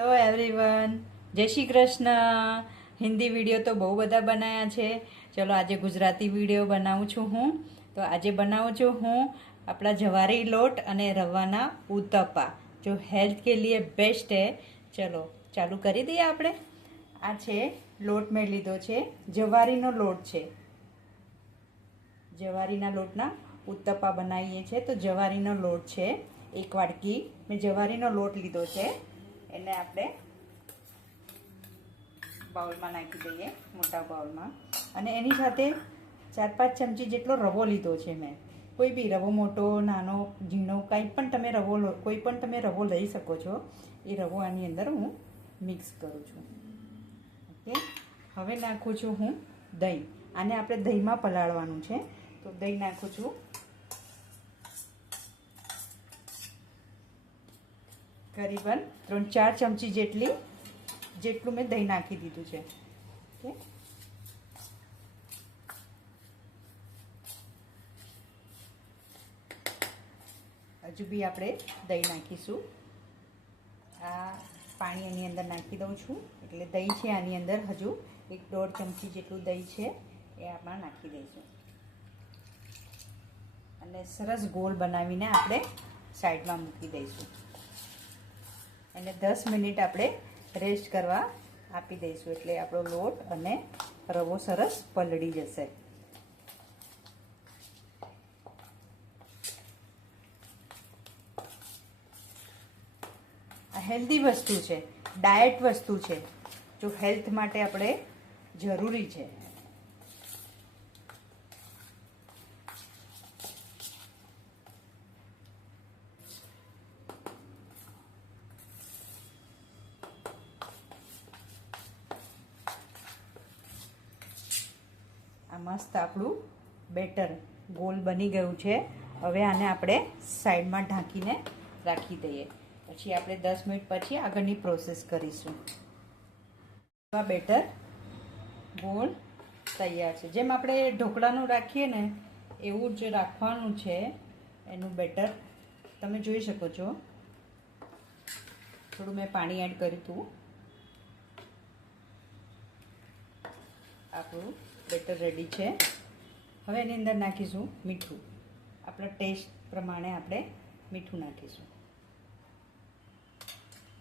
Hello everyone જય Shri Krishna. Hindi video તો બહુ બધા બનાવ્યા છે. ચલો, આજે ગુજરાતી વીડિયો બનાવું છું હું. તો આજે બનાવું છું હું આપણા જવારી લોટ અને રવાના ઉત્તપા જો હેલ્થ કે લીએ બેસ્ટ હે. ચલો, ચાલુ કરી દઈએ આપણે. આ છે લોટ મેં લીધો છે. જવારીનો લોટ છે. જવારીના લોટના ઉત્તપા બનાવીએ છીએ તો જવારીનો લોટ છે. એક વાટકી મેં જવારીનો લોટ લીધો છે. એને આપણે બાઉલમાં નાખી દઈએ, મોટા બાઉલમાં. અને એની સાથે ચાર પાંચ ચમચી જેટલો રવો લીધો છે મેં. કોઈ બી રવો મોટો, નાનો, ઝીણો, કંઈ પણ તમે રવો લો, કોઈ પણ તમે રવો લઈ શકો છો, એ રવો આની અંદર હું મિક્સ કરું છું. ઓકે? હવે નાખું છું હું દહીં. આને આપણે દહીંમાં પલાળવાનું છે. તો દહીં નાખું છું. કરીબન ત્રણ ચાર ચમચી જેટલી, જેટલું મેં દહીં નાખી દીધું છે. ઓકે? હજુ બી આપણે દહીં નાખીશું. આ પાણી એની અંદર નાખી દઉં છું. એટલે દહીં છે આની અંદર હજુ એક દોઢ ચમચી જેટલું દહીં છે એ આમાં નાખી દઈશું. અને સરસ ગોળ બનાવીને આપણે સાઈડમાં મૂકી દઈશું. અને દસ મિનિટ આપણે રેસ્ટ કરવા આપી દઈશું. એટલે આપણો લોટ અને રવો સરસ પલળી જશે. હેલ્ધી વસ્તુ છે. ડાયટ વસ્તુ છે, જો હેલ્થ માટે આપણે જરૂરી છે આ મસ્ત આપણું બેટર ગોલ બની ગયું છે. હવે આને આપણે સાઈડમાં ઢાંકીને રાખી દઈએ. પછી આપણે દસ મિનિટ પછી આગળની પ્રોસેસ કરીશું. આ બેટર ગોળ તૈયાર છે. જેમ આપણે ઢોકળાનું રાખીએ ને, એવું જ રાખવાનું છે એનું બેટર. તમે જોઈ શકો છો. થોડું મેં પાણી એડ કર્યું હતું. આપણું બેટર રેડી છે. હવે એની અંદર નાખીશું મીઠું. આપણા ટેસ્ટ પ્રમાણે આપણે મીઠું નાખીશું.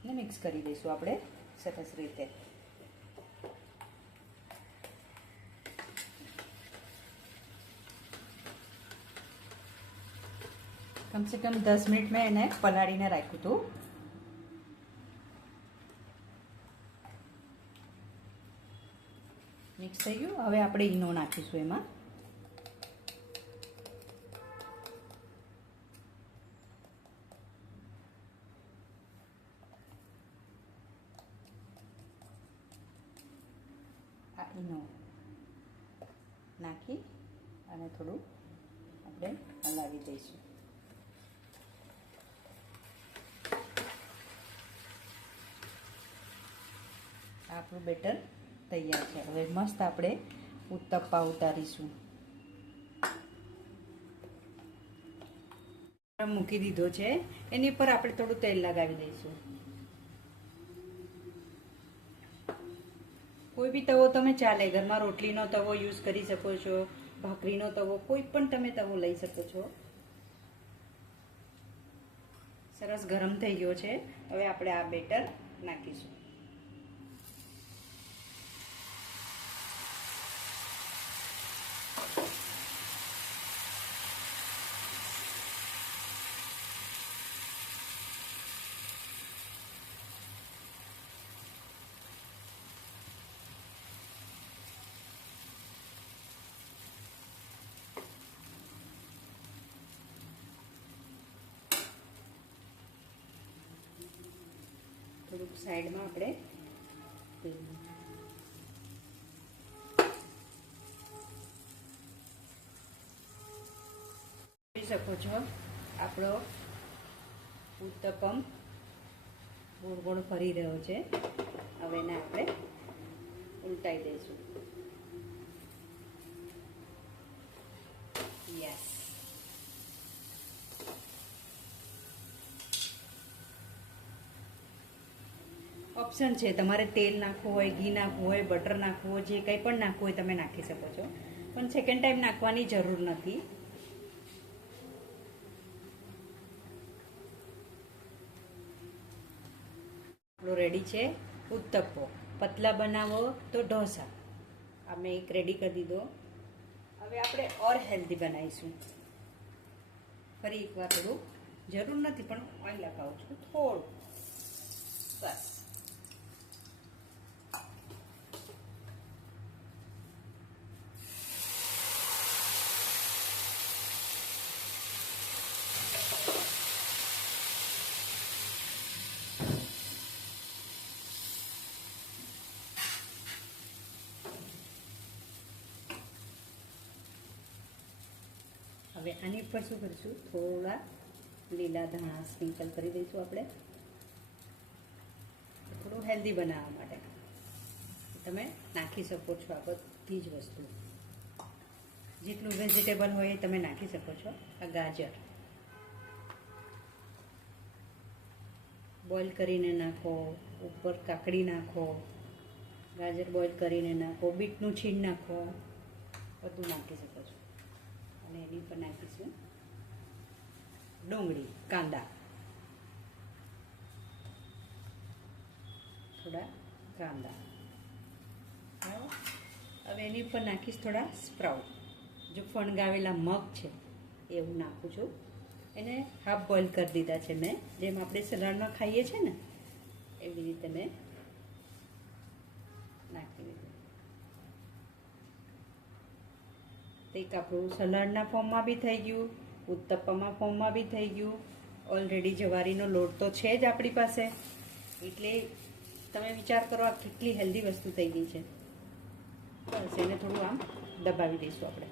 ને મિક્સ કરી દઈશું આપણે સરસ રીતે. કમસે કમ દસ મિનિટ મેં એને પલાળીને રાખ્યું હતું. મિક્સ થઈ ગયું. હવે આપણે ઈનો નાખીશું એમાં. આ ઈનો નાખી અને થોડું આપણે હલાવી દઈશું. આપણું બેટર તૈયાર છે. હવે મસ્ત આપણે ઉત્તપ્પા ઉતારીશું. મૂકી દીધો છે. એની પર આપણે થોડું તેલ લગાવી દઈશું. કોઈ બી તવો તમે ચાલે, ઘરમાં રોટલીનો તવો યુઝ કરી શકો છો, ભાખરીનો તવો, કોઈ પણ તમે તવો લઈ શકો છો. સરસ ગરમ થઈ ગયો છે. હવે આપણે આ બેટર નાખીશું. થોડુંક સાઈડમાં આપણે જોઈ શકો છો આપણો ઉત્તપમ ગોળ ગોળ ફરી રહ્યો છે. હવે એને આપણે ઉલટાઈ દઈશું. યસ ઓપ્શન છે. તમારે તેલ નાખવું હોય, ઘી નાખવું હોય, બટર નાખવું હોય, જે કંઈ પણ નાખવું હોય તમે નાખી શકો છો. પણ સેકન્ડ ટાઈમ નાખવાની જરૂર નથી. આપણો રેડી છે ઉત્તપ્પો. પતલા બનાવો તો ઢોસા. આ મેં એક રેડી કરી દીધો. હવે આપણે ઓર હેલ્ધી બનાવીશું. ફરી એકવાર થોડું. જરૂર નથી, પણ ઓઇલ લગાવું છું. થોડું. બસ. હવે આની ઉપર શું કરીશું? થોડા લીલા ધાણા સ્પ્રિંકલ કરી દઈશું આપણે. થોડું હેલ્ધી બનાવવા માટે. તમે નાખી શકો છો આ બધી જ વસ્તુ. જેટલું વેજીટેબલ હોય એ તમે નાખી શકો છો. આ ગાજર. બોઇલ કરીને નાખો, ઉપર કાકડી નાખો, ગાજર બોઇલ કરીને નાખો, બીટનું છીણ નાખો, બધું નાખી શકો છો. અને એની ઉપર નાખીશું ડુંગળી, કાંદા. થોડા કાંદા. હવે એની ઉપર નાખીશ થોડા સ્પ્રાઉટ. જો ફણગાવેલા મગ છે, એવું નાખું છું. એને હાફ બોઇલ કરી દીધા છે મેં. જેમ આપણે સલાડમાં ખાઈએ છીએ ને, એવી રીતે મેં નાખી દીધું એક આપણું સલાડના ફોર્મમાં બી થઈ ગયું, ઉત્તપ્પામાં ફોર્મમાં બી થઈ ગયું. ઓલરેડી જવારીનો લોટ તો છે જ આપણી પાસે. એટલે તમે વિચાર કરો આ કેટલી હેલ્ધી વસ્તુ થઈ ગઈ છે. બસ, એને થોડું આમ દબાવી દઈશું આપણે.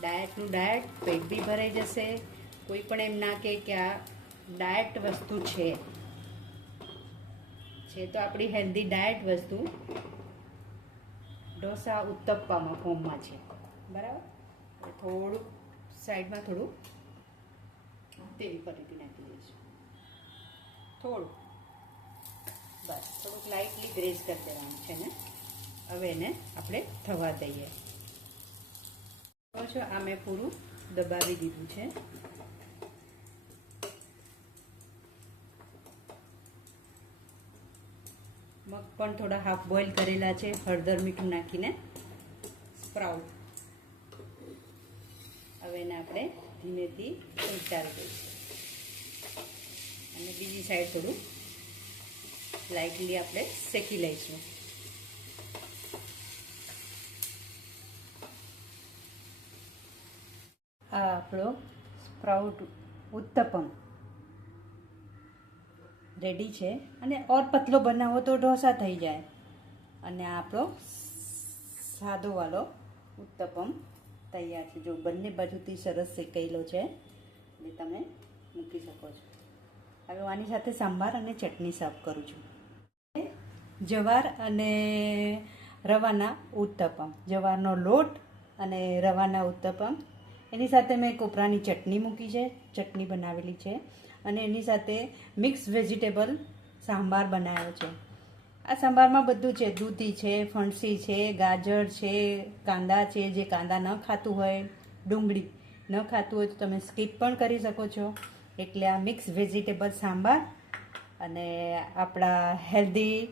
ડાયટનું ડાયટ, પેટ બી ભરાઈ જશે. કોઈ પણ એમ ના કે આ ડાયટ વસ્તુ છે. છે તો આપણી હેલ્ધી ડાયટ વસ્તુ ઢોસા ઉત્તપ્પામાં ફોર્મમાં છે. બરાબર? થોડુંક સાઈડમાં થોડું તેલ ફરીથી નાખી દઈશું. થોડું બસ, થોડુંક લાઇટલી ગ્રેઝ કરી દેવાનું છે ને? હવે એને આપણે થવા દઈએ. છો આ મેં પૂરું દબાવી દીધું છે. મગ પણ થોડા હાફ બોઇલ કરેલા છે, હળદર મીઠું નાખીને. સ્પ્રાઉટ હવે એને આપણે ધીમેથી ઉતારી દઈશું. અને બીજી સાઈડ થોડું લાઇટલી આપણે શેકી લઈશું. આ આપણો સ્પ્રાઉટ ઉત્તપમ. રેડી છે. અને ઓર પતલો બનાવો તો ઢોસા થઈ જાય. અને આપણો સાદોવાળો ઉત્તપમ તૈયાર છે. જો બંને બાજુથી સરસ શેકાયેલો છે. એટલે તમે મૂકી શકો છો. હવે આની સાથે સાંભાર અને ચટણી સર્વ કરું છું. જવાર અને રવાના ઉત્તપમ. જવારનો લોટ અને રવાના ઉત્તપમ. એની સાથે મેં કોપરાની ચટણી મૂકી છે. ચટણી બનાવેલી છે. અને એની સાથે મિક્સ વેજીટેબલ સાંભાર બનાવ્યો છે. આ સાંભારમાં બધું છે. દૂધી છે, ફણસી છે, ગાજર છે, કાંદા છે. જે કાંદા ન ખાતું હોય, ડુંગળી ન ખાતું હોય તો તમે સ્કીપ પણ કરી શકો છો. એટલે આ મિક્સ વેજીટેબલ સાંભાર અને આપણા હેલ્ધી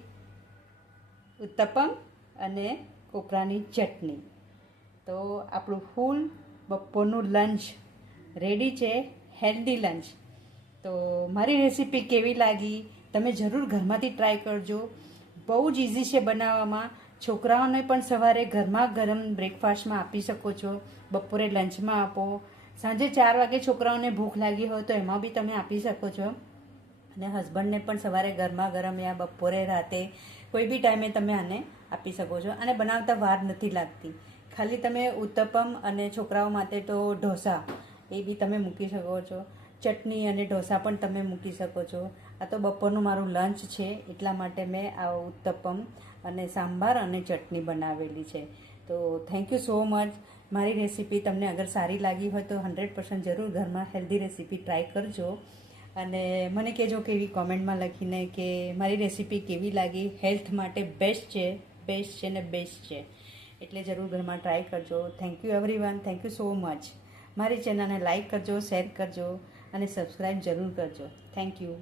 ઉત્તપમ અને કોપરાની ચટણી. તો આપણું ફૂલ બપોરનું લંચ રેડી છે. Healthy lunch. તો મારી રેસીપી કેવી લાગી? તમે જરૂર ઘરમાંથી ટ્રાય કરજો. બહુ જ ઇઝી છે બનાવવામાં. છોકરાઓને પણ સવારે ગરમા ગરમ બ્રેકફાસ્ટમાં આપી શકો છો. બપોરે લંચમાં આપો. સાંજે ચાર વાગે છોકરાઓને ભૂખ લાગી હોય તો એમાં બી તમે આપી શકો છો. અને હસબન્ડને પણ સવારે ગરમા ગરમ યા બપોરે રાતે કોઈ બી ટાઈમે તમે આને આપી શકો છો. અને બનાવતા વાર નથી લાગતી. ખાલી તમે ઉત્તપમ અને છોકરાઓ માટે તો ઢોસા એ બી તમે મૂકી શકો છો. ચટણી અને ઢોસા પણ તમે મૂકી શકો છો. આ તો બપોરનું મારું લંચ છે, એટલા માટે મેં આ ઉત્તપમ અને સાંભાર અને ચટણી બનાવેલી છે. તો થેન્ક યુ સો મચ મારી રેસીપી તમને અગર સારી લાગી હોય તો હંડ્રેડ પર્સન્ટ જરૂર ઘરમાં હેલ્ધી રેસીપી ટ્રાય કરજો. અને મને કહેજો કેવી કોમેન્ટમાં લખીને કે મારી રેસીપી કેવી લાગી? હેલ્થ માટે બેસ્ટ છે બેસ્ટ છે ને બેસ્ટ છે. એટલે જરૂર ઘરમાં ટ્રાય કરજો. Thank you everyone thank you so much મારી ચેનલને લાઇક કરજો શેર કરજો. અને સબસ્ક્રાઈબ જરૂર કરજો. Thank you